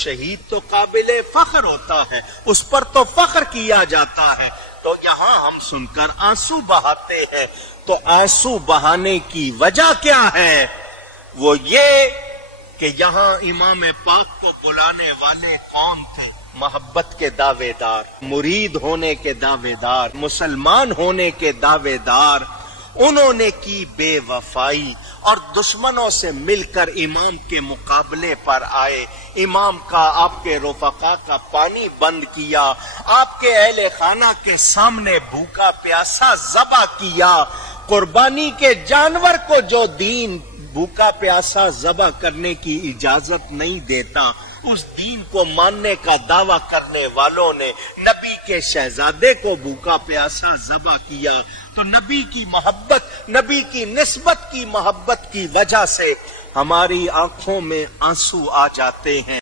शहीद तो काबिले फख्र होता है, उस पर तो फख्र किया जाता है। तो यहां हम सुनकर आंसू बहाते हैं। तो आंसू बहाने की वजह क्या है? वो ये कि यहां इमाम पाक को बुलाने वाले कौन थे? मोहब्बत के दावेदार, मुरीद होने के दावेदार, मुसलमान होने के दावेदार। उन्होंने की बेवफाई और दुश्मनों से मिलकर इमाम के मुकाबले पर आए। इमाम का, आपके रफ़क़ा का पानी बंद किया, आपके अहले खाना के सामने भूखा प्यासा ज़बा किया। कुर्बानी के जानवर को जो दीन भूखा प्यासा ज़बा करने की इजाजत नहीं देता, उस दीन को मानने का दावा करने वालों ने नबी के शहजादे को भूखा प्यासा ज़बा किया। तो नबी की मोहब्बत, नबी की निस्बत की मोहब्बत की वजह से हमारी आंखों में आंसू आ जाते हैं।